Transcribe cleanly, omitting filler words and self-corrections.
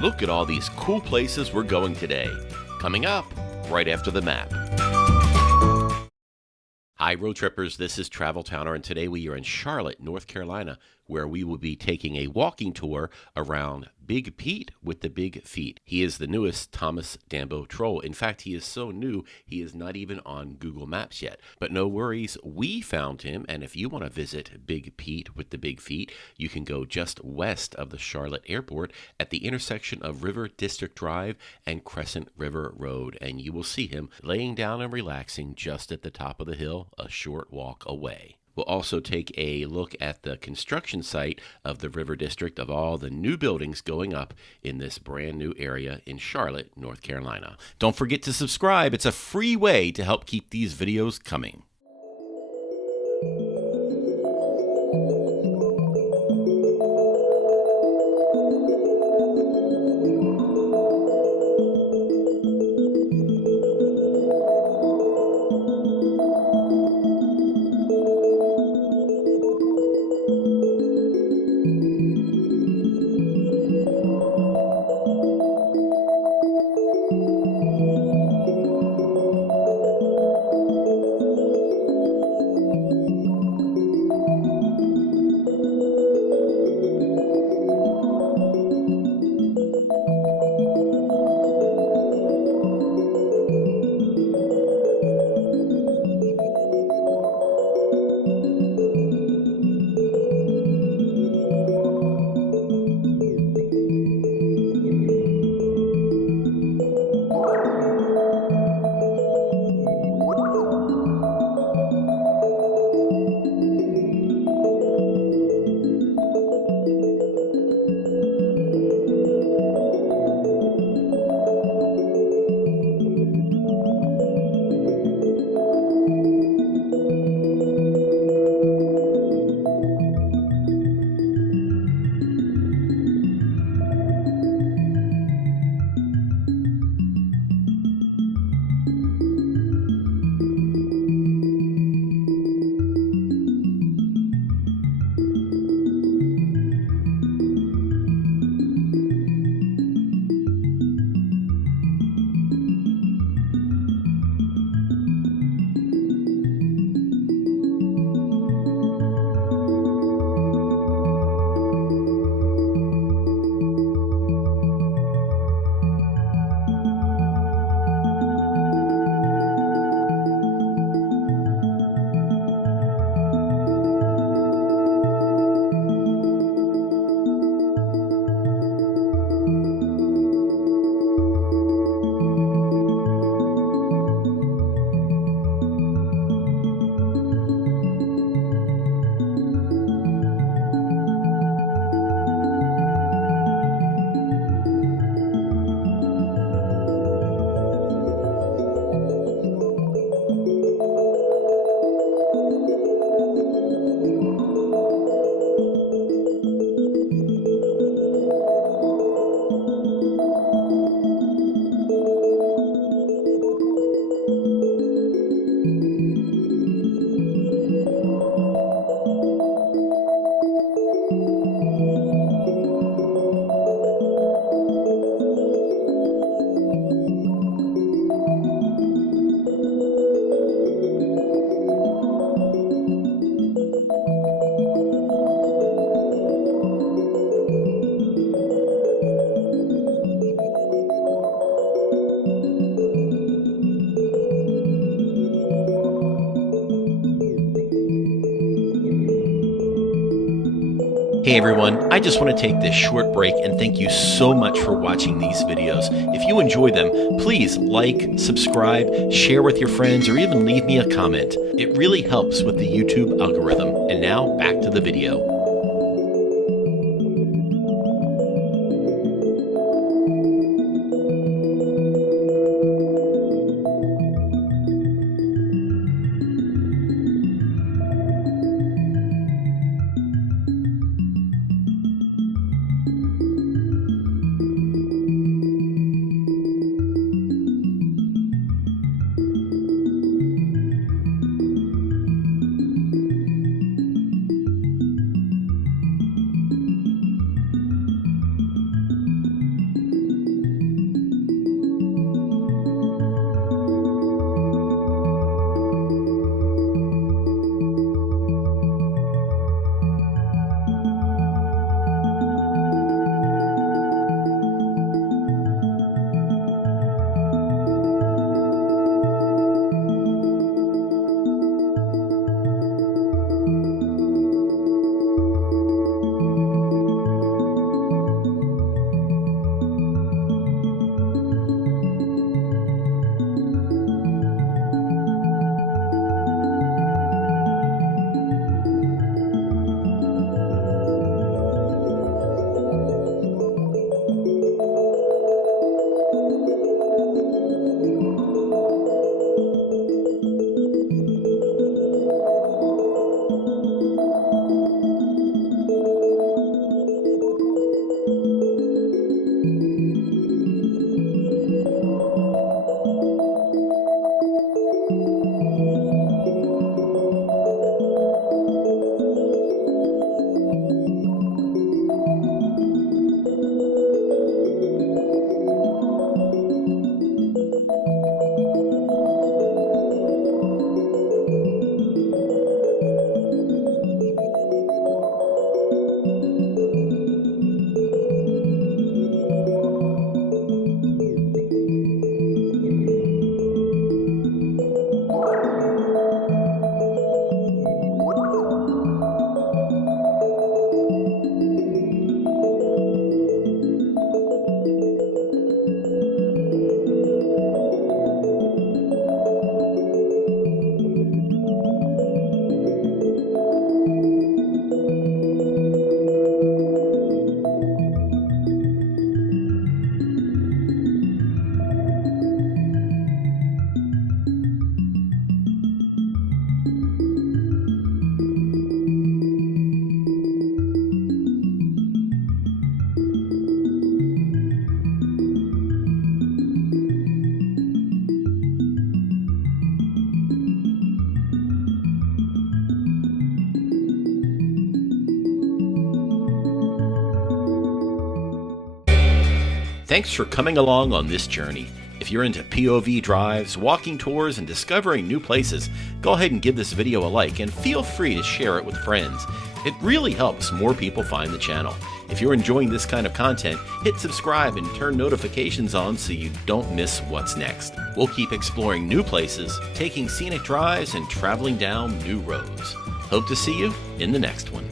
Look at all these cool places we're going today. Coming up, right after the map. Hi, road trippers. This is Travel Towner, and today we are in Charlotte, North Carolina, where we will be taking a walking tour around Bif Feet with the Bif Feet. He is the newest Thomas Dambo troll. In fact, he is so new, he is not even on Google Maps yet. But no worries, we found him, and if you want to visit Bif Feet with the Bif Feet, you can go just west of the Charlotte Airport at the intersection of River District Drive and Crescent River Road, and you will see him laying down and relaxing just at the top of the hill, a short walk away. We'll also take a look at the construction site of the River District of all the new buildings going up in this brand new area in Charlotte, North Carolina. Don't forget to subscribe. It's a free way to help keep these videos coming. Hey everyone, I just want to take this short break and thank you so much for watching these videos. If you enjoy them, please like, subscribe, share with your friends, or even leave me a comment. It really helps with the YouTube algorithm. And now back to the video. Thanks for coming along on this journey. If you're into POV drives, walking tours, and discovering new places, go ahead and give this video a like and feel free to share it with friends. It really helps more people find the channel. If you're enjoying this kind of content, hit subscribe and turn notifications on so you don't miss what's next. We'll keep exploring new places, taking scenic drives, and traveling down new roads. Hope to see you in the next one.